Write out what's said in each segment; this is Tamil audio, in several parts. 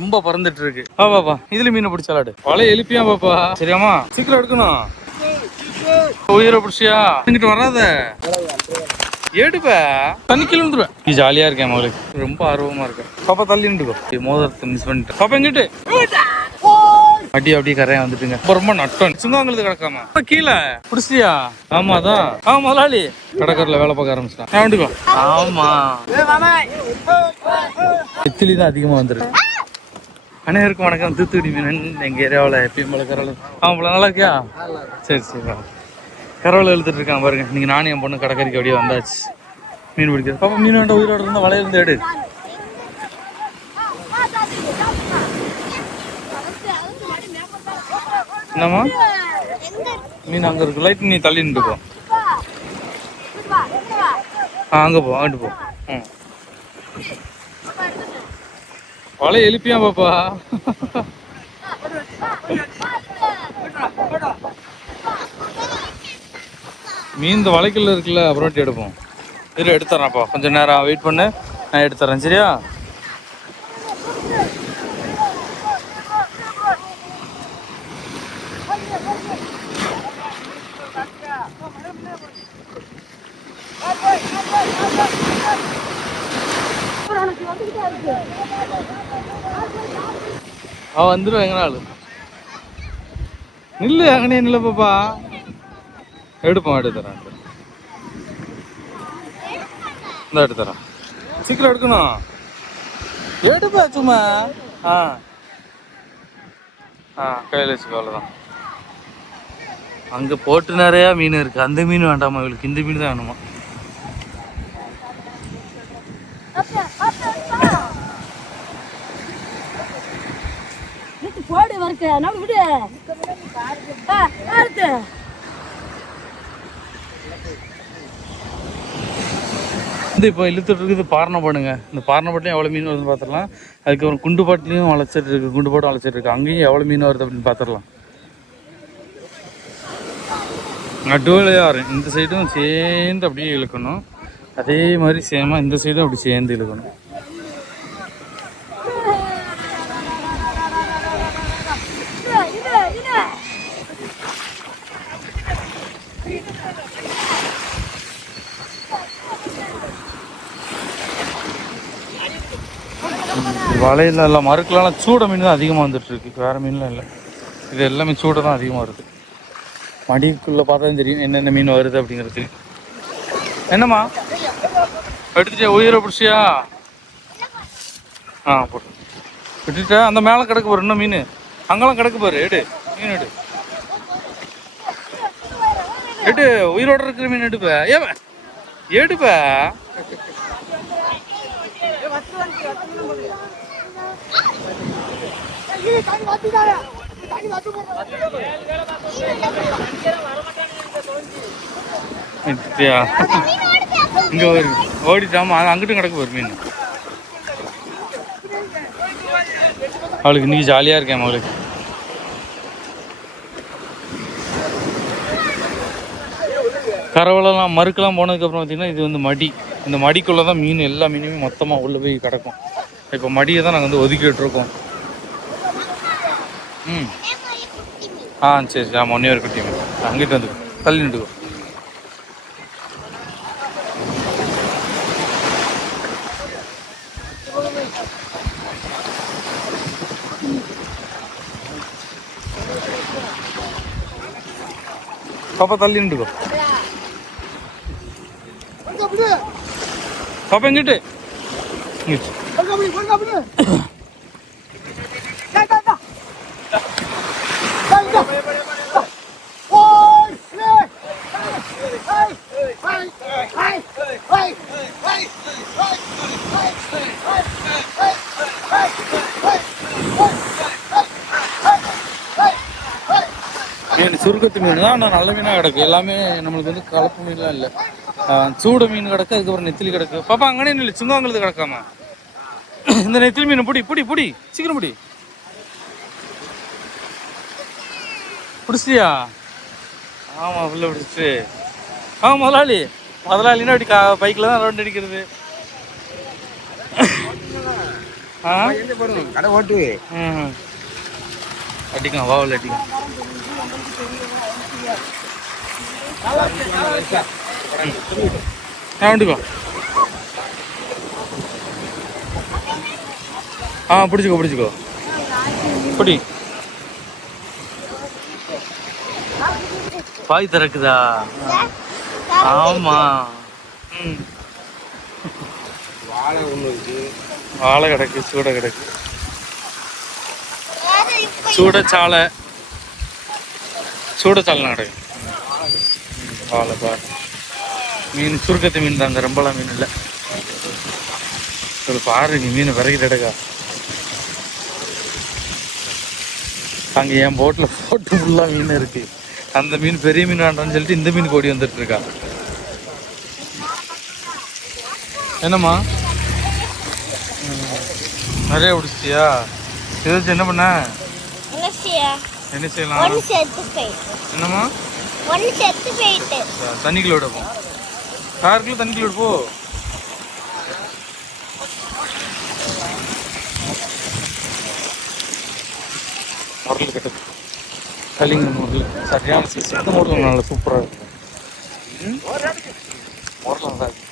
ரொம்ப பறந்துட்டு இருக்கு. பாப்பா இதுல மீனை பிடிச்சாலாடு. வலை எழுப்பியா பாப்பா? சரியாமா? சீக்கிரம் எடுக்கணும். உயிரை பிடிச்சியா? இங்கிட்டு வராத. ஏடுப்ப தண்ணிக்கில வந்துருவேன். நீ ஜாலியா இருக்கேன் மகளுக்கு. ரொம்ப ஆர்வமா இருக்கேன். பாப்பா தள்ளி நின்றுக்கோ. மோதிரத்தை மிஸ் பண்ணிட்டேன். பாப்பா எங்கிட்டு அடி அப்படியே கரையா வந்துட்டுங்க. ரொம்ப நட்டம் சுங்காங்களுக்கு கிடக்காம கீழே பிடிச்சியா? ஆமா தான். முதலாளி கடற்கரையில வேலை பார்க்க ஆரம்பிச்சிட்டான். வேண்டுக்கோ. ஆமா நெத்திலி தான் அதிகமா வந்துருக்கு. அனைவருக்கும் வணக்கம். தூத்துக்குடி மீன் எங்க ஏரியாவில் எப்பயும் போல கரவலை. போல நல்லா இருக்கியா? சரி சரி. கரவலை எழுத்துட்டு இருக்கான் பாருங்க. நீங்க நானும் என் பொண்ணு கடற்கரைக்கு அப்படியே வந்தாச்சு மீன் பிடிக்கிறது. பாப்பா மீன் வேண்டாம் உயிரோட இருந்தா வலையில இருந்து எடு. என்னம்மா மீன் அங்க இருக்கு. லைட் நீ தள்ளி நின்றுக்கோ. அங்க போ அங்கிட்டு போ. வலை எழுப்பியா பாப்பா? மீன் இந்த வலைக்குள்ள இருக்குல்ல, அப்புறம் எடுப்போம். இரு எடுத்துறேன்ப்பா, கொஞ்சம் நேரம் வெயிட் பண்ணு, நான் எடுத்துறேன். சரியா? அவன் வந்துடுவேன் எங்கனாலும். நில்லு அங்கனே நில்ல பாப்பா. எடுப்போம் எடுத்துறேன். இந்த எடுத்துறேன். சீக்கிரம் எடுக்கணும். எடுப்பா சும்மா. கையில் வச்சுக்கோ. அவ்வளோதான். அங்கே போட்டு நிறையா மீன் இருக்கு. அந்த மீன் வேண்டாமா இவளுக்கு? இந்த மீன் தான் வேணுமா? இப்போ இழுத்துட்டு இருக்குது பாரணை பாடுங்க. இந்த பாரணை பாட்டிலையும் எவ்வளோ மீன் வருதுன்னு பார்த்துடலாம். அதுக்கப்புறம் குண்டு பாட்டிலையும் வளைச்சிட்டு இருக்கு. குண்டு பாட்டும் வளைச்சிட்டு இருக்கு. அங்கேயும் எவ்வளோ மீன் வருது அப்படின்னு பார்த்துடலாம். நடுவில் இந்த சைடும் சேர்ந்து அப்படியே இழுக்கணும். அதே மாதிரி சேமாக இந்த சைடும் அப்படி சேர்ந்து இழுக்கணும். வலையில் எல்லாம் மறுக்கலாம் சூட மீன் தான் அதிகமாக வந்துட்டு இருக்கு. வேற மீன்லாம் இல்லை. இது எல்லாமே சூட தான் அதிகமாக வருது. மடிக்குள்ளே பார்த்தா தெரியும் என்னென்ன மீன் வருது அப்படிங்கிறது. என்னம்மா எடுத்துட்டியா? உயிரை பிடிச்சியா? போட்டு விட்டுட்டா. அந்த மேலே கிடக்கு பாரு இன்னும் மீன். அங்கெல்லாம் கிடக்கு பாரு. எடு மீன் எடு. எடு உயிரோட இருக்கிற மீன் எடுப்ப. ஏன் எடுப்ப? இங்க ஓடிட்டாமா. அங்கிட்டும் கிடக்கு ஒரு மீன். அவளுக்கு இன்னைக்கு ஜாலியா இருக்கேன் அவளுக்கு. கரவலைலாம் மறுக்கெல்லாம் போனதுக்கப்புறம் பார்த்தீங்கன்னா இது வந்து மடி. இந்த மடிக்குள்ளே தான் மீன் எல்லா மீனுமே மொத்தமாக உள்ளே போய் கிடக்கும். இப்போ மடியை தான் நாங்கள் வந்து ஒதுக்கிட்டு இருக்கோம். சரி. ஆமாம் ஒன்னே ஒரு குட்டி மீன். அங்கிட்டு வந்து தள்ளி நின்றுக்கோ. பாப்பா தள்ளி நின்றுக்கோ. பாப்பா எங்கிட்டு மீன் சுருக்கத்து மீன் தான். ஆனால் நல்ல மீனாக கிடக்கு. எல்லாமே நம்மளுக்கு வந்து கலப்பு மீன்லாம் இல்லை. சூட மீன் கிடக்கு. அதுக்கப்புறம் நெத்திலி கிடக்கு. பாப்பா அங்கனே இல்லை சுங்காங்களுக்கு கிடக்காம. இந்த நெத்திலி மீன் புடி புடி புடி சீக்கிரம் புடி. பிடிச்சியா? ஆமாம் உள்ள பிடிச்சிட்டு. முதலாளின்னா அப்படி பைக்கில் தான் ரவுண்ட் அடிக்கிறது. கடை ஓட்டு அடிக்கும் வாவல் அடிக்கும். வந்துக்கோ. பிடிச்சிக்கோ பிடிச்சிக்கோ பிடி. பாய் திறக்குதா? ஆமா. வாழை கிடக்கு, சூட கிடக்கு, சூடச்சாலை கிடக்கு. வாழை பாரு. மீன் சுருக்கத்து மீன் தாங்க, ரொம்பலாம் மீன் இல்லை. சொல்லு பாரு, நீ மீன் விறகிட்டு எடுக்கா. அங்கே என் போட்டில் போட்டு ஃபுல்லாக மீன் இருக்கு. அந்த மீன் பெரிய மீன் வேண்டாம்னு சொல்லிட்டு இந்த மீன் ஓடி வந்துட்டு இருக்கா. என்னம்மா நிறைய பிடிச்சிட்டியா? ஏதாச்சும் என்ன பண்ண? என்ன செய்யலாம்? என்னம்மா தண்ணிக்குள்ள விட போ. காருக்குள்ள தண்ணிக்குள்ள விட போ. முரல் கட்டு கலிங்க முரல் சரியான சீஸ். எந்த முரல் நல்லா சூப்பராக இருக்கு. முரல் நல்லா இருக்கு.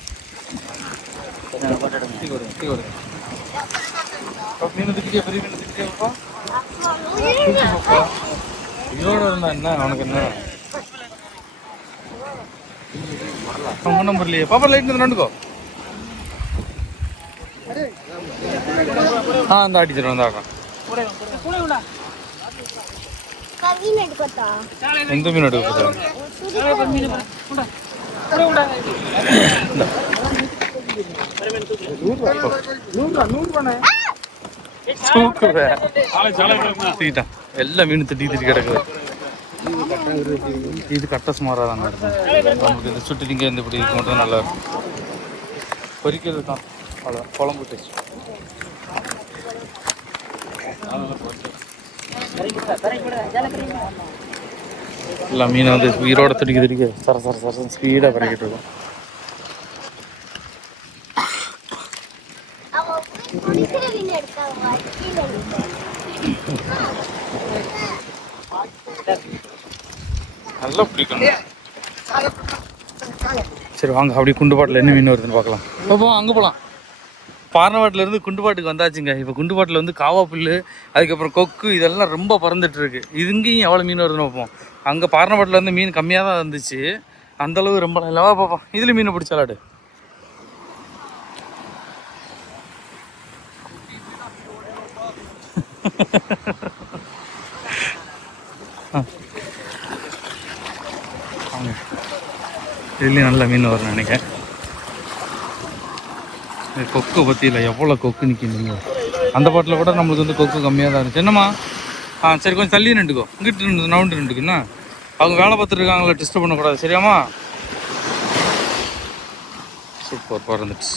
மீன் திக்கிட்டே, பெரிய மீன் திக்கிட்டேப்பா. இதோட இருந்தா என்ன உனக்கு? என்ன ரொம்ப நம்பர் இல்லையே பாப்பா. லைட் நண்டுக்கோ. அந்த அடிச்சிடும் வந்தாக்கா. எந்த மீன் எடுக்க போதா? எல்லா மீனும் திட்டி திட்டி கிடக்குது. இது கட்ட சுமாராக தான் இருக்கும். நமக்கு இந்த சுட்டு திங்க இந்த இப்படி மட்டும் நல்லா இருக்கும். பொரிக்கிறது தான் அவ்வளோ. குழம்பு டேஸ்ட். எல்லா மீனை வந்து உயிரோட திடிக்க திடிக்க சர சர சர ஸ்பீடாக பறக்கிட்டு இருக்கும். நல்லா பிடிக்கணும். சரி வாங்க, அப்படியே குண்டுபாட்டில் என்ன மீன் வருதுன்னு பார்க்கலாம். இப்போ அங்கே போகலாம். பாரனவாட்டிலேருந்து குண்டுபாட்டுக்கு வந்தாச்சுங்க. இப்போ குண்டுபாட்டில் வந்து காவா புல், அதுக்கப்புறம் கொக்கு, இதெல்லாம் ரொம்ப பறந்துட்டு இருக்கு. இது இங்கேயும் எவ்வளோ மீன் வருதுன்னு பார்ப்போம். அங்கே பாரனவாட்டில் மீன் கம்மியாக தான் இருந்துச்சு, அந்தளவு ரொம்ப இல்லவா பார்ப்போம். இதில் மீனை பிடிச்சாலாடு. இதுலேயும் நல்ல மீன் வரும்னு நினைக்கிறேன். கொக்கு பற்றி இல்லை, எவ்வளோ கொக்கு நிற்கிங்க. அந்த பாட்டில் கூட நம்மளுக்கு வந்து கொக்கு கம்மியாக தான் இருந்துச்சு. என்னம்மா? சரி கொஞ்சம் தள்ளி நின்றுக்கோ. இங்கிட்டு நவுண்டு நின்றுக்குண்ணா. அவங்க வேலை பார்த்துருக்காங்களா, டிஸ்டர்ப் பண்ணக்கூடாது. சரியாம்மா? சூப்பர், பறந்துச்சு.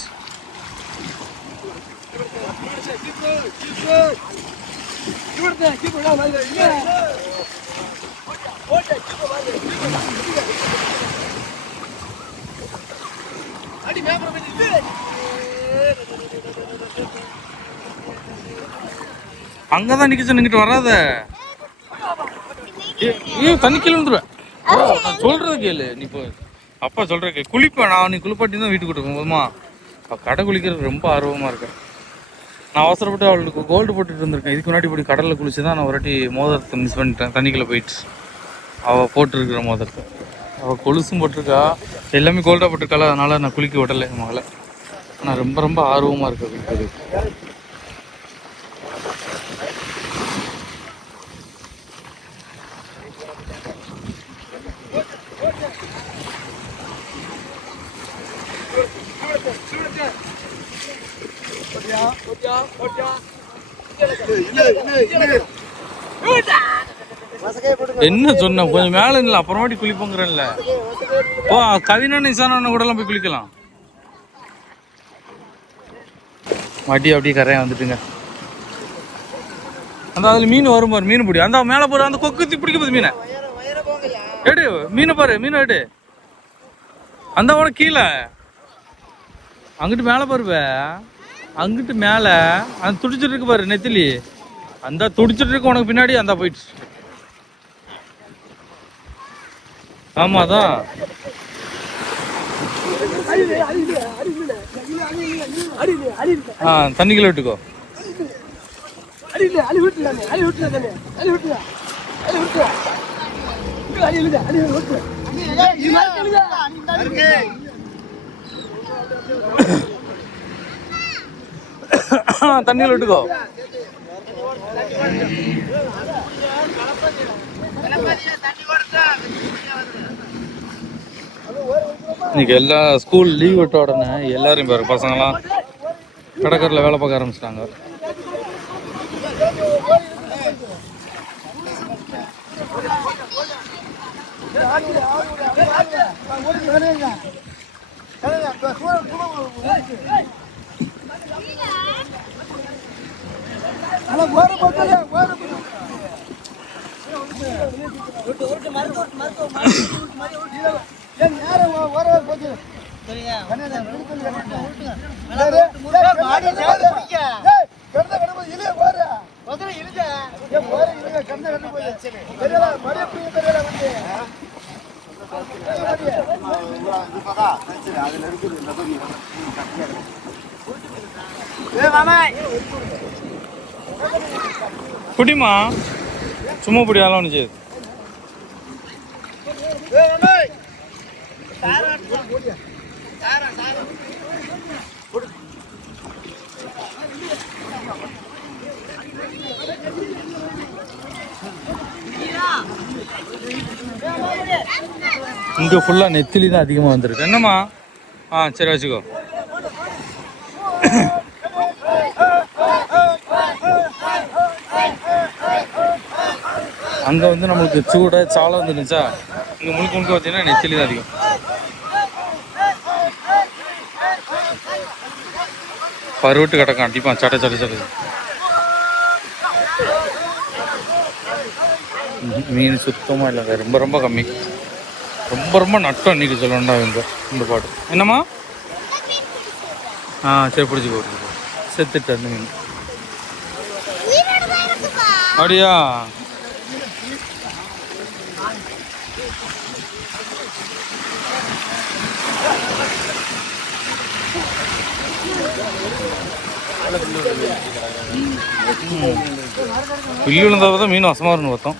அங்கதான் நிக்க சொன்னிட்டு வராத. தண்ணி கீழே வந்துருவேன். நான் சொல்றது கேளு. நீ இப்போ அப்பா சொல்ற கே குளிப்பேன். நான் நீ குளிப்பாட்டி தான் வீட்டுக்கு கூட்டு போதுமா. கடை குளிக்கிறது ரொம்ப ஆர்வமா இருக்கேன். நான் அவசரப்பட்டு அவளுக்கு கோல்டு போட்டுட்டு இருந்திருக்கேன். இதுக்கு முன்னாடி இப்படி கடலில் குளிச்சு தான் நான் ஒரு வாட்டி மோதிரத்தை மிஸ் பண்ணிட்டேன். தண்ணிக்குள்ளே போயிட்டு அவள் போட்டிருக்கிற மோதிரத்தை. அவள் கொலுசும் போட்டிருக்கா, எல்லாமே கோல்டாக போட்டிருக்காள். அதனால நான் குளிக்க விடலை என் மகளை. ஆனால் ரொம்ப ரொம்ப ஆர்வமாக இருக்கு குளிக்கிறது. என்ன சொன்ன? கொஞ்சம் மேல இல்ல, அப்புறமாட்டி குளிப்போங்கிறல்ல. ஓ கவினா நிசான கூட எல்லாம் போய் குளிக்கலாம். மடி அப்படியே கரையா வந்துட்டுங்க. அந்த அதுல மீன் வரும் பாரு, மீன் பிடி. அந்த மேல போற அந்த கொக்கு பிடிக்க போகுது மீனை. எடு மீனை பாரு, மீனை எடு. அந்த உனக்கு கீழே அங்கிட்டு மேல பாருவ. அங்கிட்டு மேல அந்த துடிச்சிட்டு இருக்கு பாரு நெத்திலி, அந்த துடிச்சிட்டு இருக்கு உனக்கு பின்னாடி அந்த போயிட்டு. ஆமாதான் தண்ணிக்குள்ள விட்டுக்கோ. தண்ணியில் விட்டுக்கோ. இன்னைக்கு எல்லா ஸ்கூல் லீவ் விட்ட உடனே எல்லாரும் பாரு பசங்களாம் கடற்கரையில் வேலை பார்க்க ஆரம்பிச்சிட்டாங்க. குடிமா சும்மா பிடியாலும் ஒன்று செய்யுது. இங்கே ஃபுல்லாக நெத்திலி தான் அதிகமாக வந்துருக்கு. என்னம்மா? சரி வச்சுக்கோ. அங்கே வந்து நம்மளுக்கு சூட சாலை வந்துருந்துச்சா, இங்கே முழுக்க முழுக்க பார்த்தீங்கன்னா நெத்திலி தான் அதிகம். பருவட்டு கிடக்கும் அடிப்பான் சட்டை சட்டை சட்டை. மீன் சுத்தமாக இல்லைங்க, ரொம்ப ரொம்ப கம்மி, ரொம்ப ரொம்ப நட்டம் இன்னைக்கு சொல்லணும்டா இவங்க இந்த பாட்டு. என்னம்மா? சரி பிடிச்சி போட்டு செத்துட்டு அந்த மீன். அப்படியா? புல்லு விழுந்தா தான் மீன் வசமாக இருக்குன்னு பார்த்தோம்.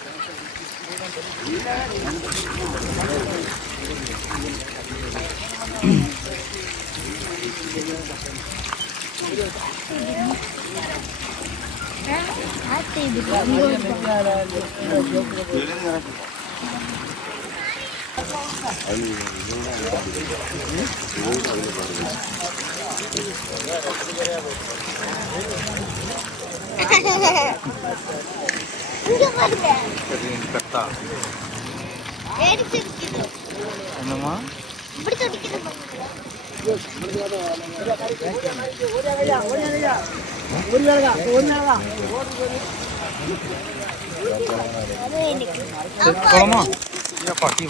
என்னம்மா? போலாமா? பாட்டி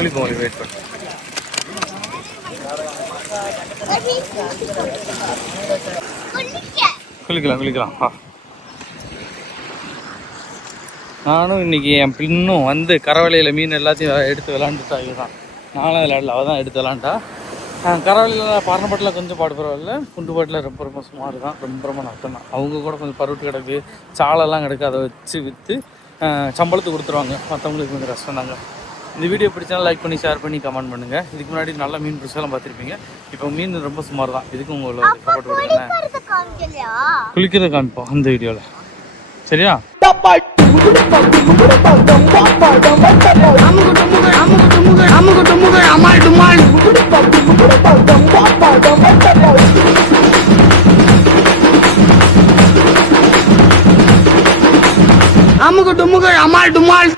குளிப்போம், வெயிட் பண்ணு. குளிக்கலாம் குளிக்கலாம். நானும் இன்னைக்கு என் பின்னும் வந்து கரவலையில் மீன் எல்லாத்தையும் எடுத்து விளாண்டுட்டா. இதுதான் நானும் விளையாடல, அவள் தான் எடுத்து விளாண்டா. கரவலையில் பரணப்பட்டில் கொஞ்சம் பாடு பரவாயில்ல, குண்டுபாட்டில் ரொம்ப ரொம்ப சுமார் தான், ரொம்ப ரொம்ப நஷ்டம் தான். அவங்க கூட கொஞ்சம் பருவட்டு கிடக்கு, சாலெல்லாம் கிடக்கு, அதை வச்சு விற்று சம்பளத்துக்கு கொடுத்துருவாங்க. மற்றவங்களுக்கு கொஞ்சம் கஷ்டம் தாங்க. இந்த வீடியோ பிடிச்சாலும் லைக் பண்ணி ஷேர் பண்ணி கமெண்ட் பண்ணுங்கள். இதுக்கு முன்னாடி நல்ல மீன் பிடிச்சாலும் பார்த்துருப்பீங்க. இப்போ மீன் ரொம்ப சுமார் தான். இதுக்கு உங்களோட சப்போர்ட் கொடுங்க. குளிக்கிறத காமிப்போம் அந்த வீடியோவில், சரியா? அமுகு டுமுகு அமால் டுமால்.